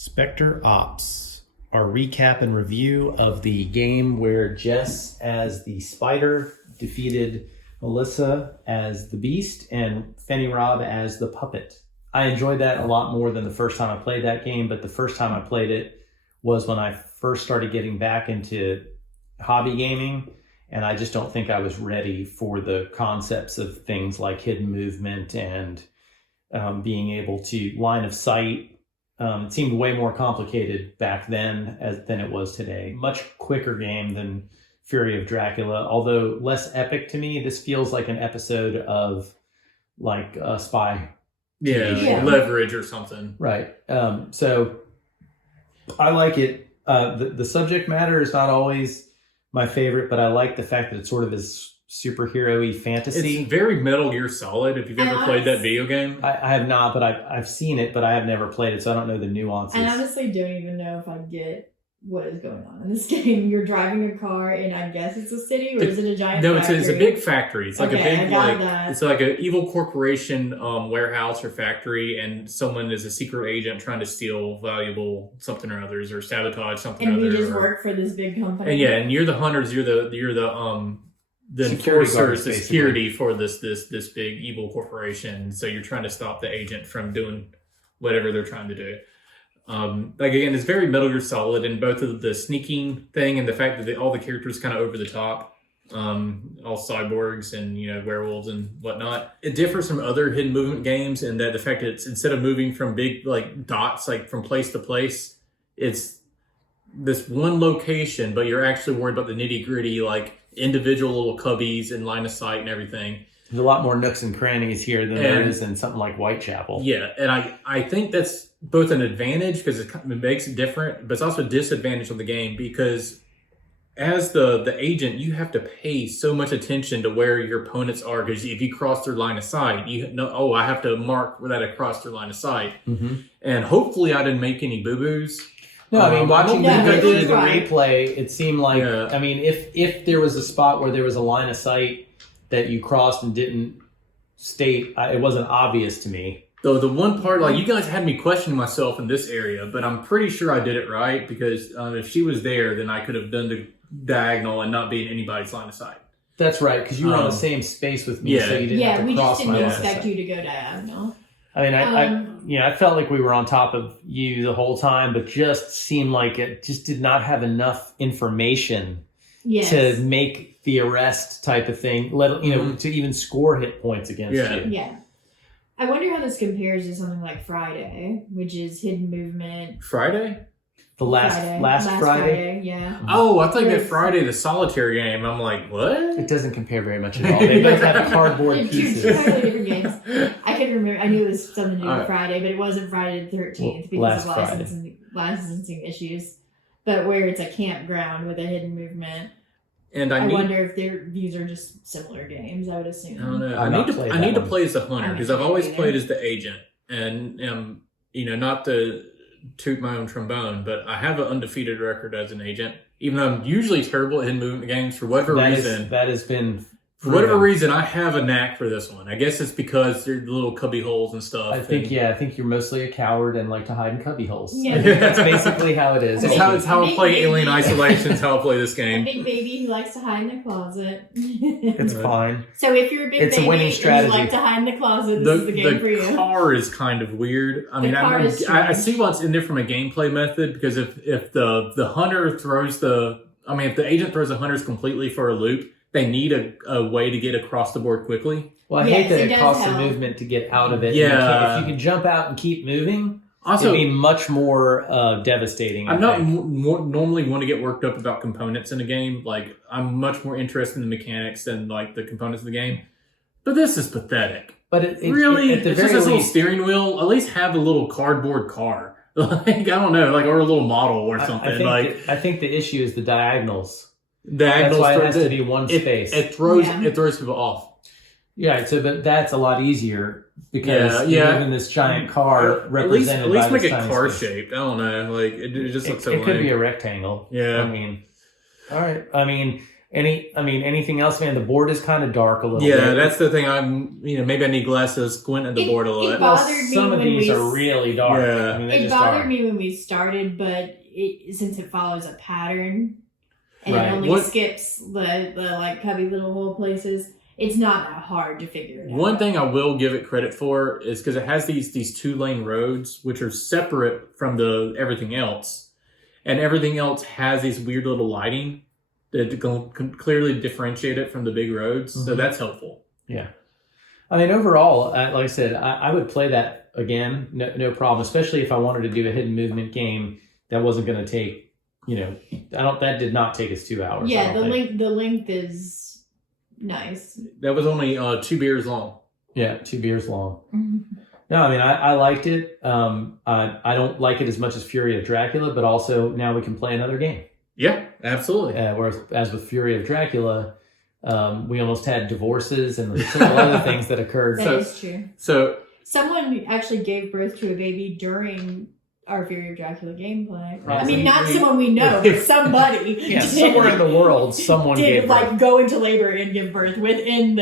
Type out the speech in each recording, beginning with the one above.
Specter Ops, our recap and review of the game where Jess as the spider defeated Melissa as the beast and Fenny Rob as the puppet. I enjoyed that a lot more than the first time I played that game, but the first time I played it was when I first started getting back into hobby gaming, and I just don't think I was ready for the concepts of things like hidden movement and being able to line of sight. It seemed way more complicated back then than it was today. Much quicker game than Fury of Dracula, although less epic to me. This feels like an episode of like a spy. Yeah, Leverage or something. Right. So I like it. The subject matter is not always my favorite, but I like the fact that it sort of is superhero-y fantasy. It's very Metal Gear Solid, if you've ever played that video game. I have not, but I've seen it, but I have never played it, so I don't know the nuances. I honestly don't even know if I get what is going on in this game. You're driving a car, and I guess it's a city, or is it a giant factory? No, it's a big factory. It's like okay, a big, it's like an evil corporation warehouse or factory, and someone is a secret agent trying to steal valuable something or others, or sabotage something or other. And you just work for this big company. And and you're the hunters. You're the enforcers, the security for this big evil corporation. So you're trying to stop the agent from doing whatever they're trying to do. Like again, it's very Metal Gear Solid in both of the sneaking thing and the fact that all the characters kind of over the top, all cyborgs and werewolves and whatnot. It differs from other hidden movement games in that the fact that it's, instead of moving from big like dots like from place to place, it's this one location, but you're actually worried about the nitty gritty like individual little cubbies and line of sight and everything. There's a lot more nooks and crannies here than there is in something like Whitechapel. Yeah, and I think that's both an advantage because it makes it different, but it's also a disadvantage of the game because as the agent, you have to pay so much attention to where your opponents are because if you cross their line of sight, I have to mark that I crossed their line of sight. Mm-hmm. And hopefully I didn't make any boo-boos. No, I mean, watching you go through the replay, it seemed like, I mean, if there was a spot where there was a line of sight that you crossed and didn't state, it wasn't obvious to me. Though the one part, like, you guys had me questioning myself in this area, but I'm pretty sure I did it right because if she was there, then I could have done the diagonal and not be in anybody's line of sight. That's right, because you were on the same space with me, so you didn't have to cross my line of sight. Yeah, we just didn't expect you to go diagonal. I mean, I felt like we were on top of you the whole time, but just seemed like it just did not have enough information to make the arrest type of thing, to even score hit points against you. Yeah. I wonder how this compares to something like Friday, which is hidden movement. Friday? The last Friday? Yeah. Oh, I thought that Friday, the solitaire game. I'm like, what? It doesn't compare very much at all. They both have cardboard pieces. Two totally different games. I couldn't remember. I knew it was something to do with Friday, but it wasn't Friday the 13th because of licensing issues. But where it's a campground with a hidden movement. And I wonder if these are just similar games. I would assume. I don't know. I need to play as a hunter because I've always played as the agent, and not to toot my own trombone, but I have an undefeated record as an agent. Even though I'm usually terrible at hidden movement games for whatever reason. That has been. For whatever reason, I have a knack for this one. I guess it's because there's little cubby holes and stuff. I think you're mostly a coward and like to hide in cubby holes. Yeah. That's basically how it is. It's how I play Alien Isolation. It's how I play this game. A big baby who likes to hide in the closet. It's fine. So if you're a big baby a winning strategy. And you like to hide in the closet, this is the game for you. The car is kind of weird. I mean, I see what's in there from a gameplay method because if the hunter throws if the agent throws the hunters completely for a loop, they need a way to get across the board quickly. Well, I hate that it costs a movement to get out of it. Yeah. If you can jump out and keep moving, it'd be much more devastating. I'm not normally one to get worked up about components in a game. Like, I'm much more interested in the mechanics than like the components of the game. But this is pathetic. But it's just this little steering wheel. At least have a little cardboard car. Like, I don't know, like, or a little model or something. I think the issue is the diagonals. That's why it has to be one space. It throws people off. Yeah, but that's a lot easier because you're in this giant car represented at least by make it car shaped. I don't know, like it just looks so lame. It could be a rectangle. Yeah, I mean, all right. I mean, Anything else, man? The board is kind of dark a little bit. Yeah, that's the thing. Maybe I need glasses, squint at the board a little. Some of these are really dark. Yeah. It bothered me when we started, but since it follows a pattern and it only skips the like cubby little hole places, it's not that hard to figure it out. One thing I will give it credit for is because it has these 2-lane roads, which are separate from everything else. And everything else has these weird little lighting that can clearly differentiate it from the big roads. Mm-hmm. So that's helpful. Yeah. I mean, overall, like I said, I would play that again, no problem, especially if I wanted to do a hidden movement game that wasn't going to take, that did not take us 2 hours. Yeah, the length is nice. That was only 2 beers long. Yeah, 2 beers long. No, I mean, I liked it. I don't like it as much as Fury of Dracula, but also now we can play another game. Yeah, absolutely. Whereas as with Fury of Dracula, we almost had divorces and several other things that occurred. That is true. So someone actually gave birth to a baby during our Fury of Dracula gameplay. Probably. I mean, not someone we know, but somebody. Yeah, somewhere in the world, someone gave birth. Go into labor and give birth within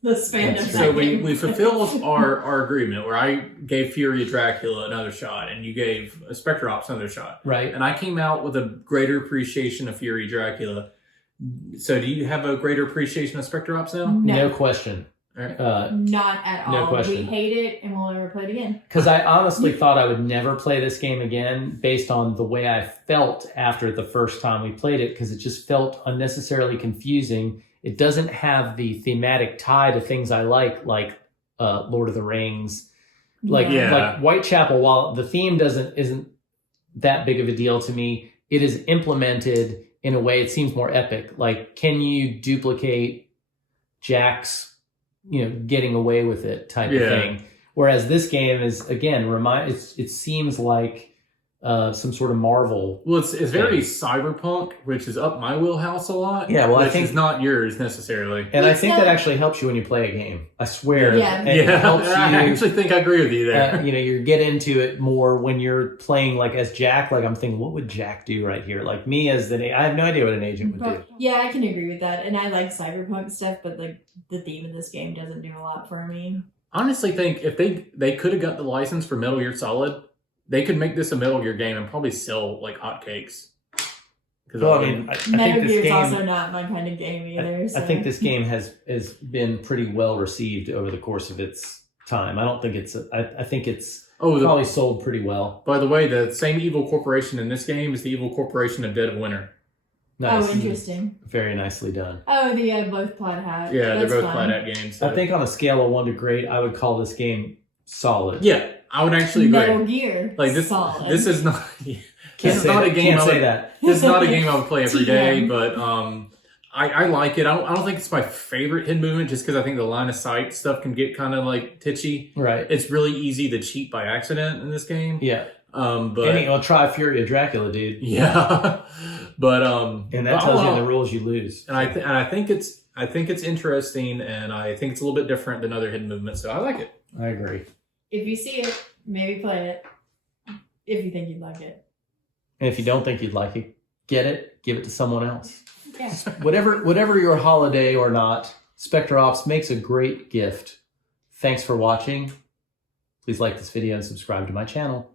the span of time. So we fulfilled our agreement where I gave Fury of Dracula another shot and you gave Specter Ops another shot. Right. And I came out with a greater appreciation of Fury of Dracula. So do you have a greater appreciation of Specter Ops now? No question. All right. Not at all. No question. We hate it and we'll never play it again. Because I honestly thought I would never play this game again based on the way I felt after the first time we played it, because it just felt unnecessarily confusing. It doesn't have the thematic tie to things I like Lord of the Rings. Like Whitechapel, while the theme isn't that big of a deal to me, it is implemented in a way it seems more epic. Like, can you duplicate Jack's getting away with it type of thing? Whereas this game is, again, it seems like some sort of Marvel. Well, it's very cyberpunk, which is up my wheelhouse a lot. Yeah, well, I think it's not yours necessarily. And I think that actually helps you when you play a game. I swear. Yeah. It helps you. I actually think I agree with you there. You get into it more when you're playing like as Jack. Like I'm thinking, what would Jack do right here? Like me as I have no idea what an agent would do. Yeah, I can agree with that. And I like cyberpunk stuff, but like the theme of this game doesn't do a lot for me. Honestly, think if they could have got the license for Metal Gear Solid, they could make this a Metal Gear game and probably sell like hotcakes. Well, I think Metal this Gear's game also not my kind of game either. I think this game has been pretty well received over the course of its time. I don't think it's. I think it's probably sold pretty well. By the way, the same evil corporation in this game is the evil corporation of Dead of Winter. Nice. Oh, interesting. Very nicely done. Oh, both Plaid Hat. Yeah, they're both Plaid Hat games. So. I think on a scale of 1 to great, I would call this game solid. Yeah, I would actually agree. Metal Gear, like this, solid. This is not. This is not a game. Can't say that. This is not a game I would play every day, but I like it. I don't think it's my favorite hidden movement, just because I think the line of sight stuff can get kind of like titchy. Right. It's really easy to cheat by accident in this game. Yeah. But I'll try Fury of Dracula, dude. Yeah. But and that tells you in the rules you lose. And I think it's interesting, and I think it's a little bit different than other hidden movements, so I like it. I agree. If you see it, maybe play it. If you think you'd like it. And if you don't think you'd like it, get it, give it to someone else. Yeah. Whatever your holiday or not, Specter Ops makes a great gift. Thanks for watching. Please like this video and subscribe to my channel.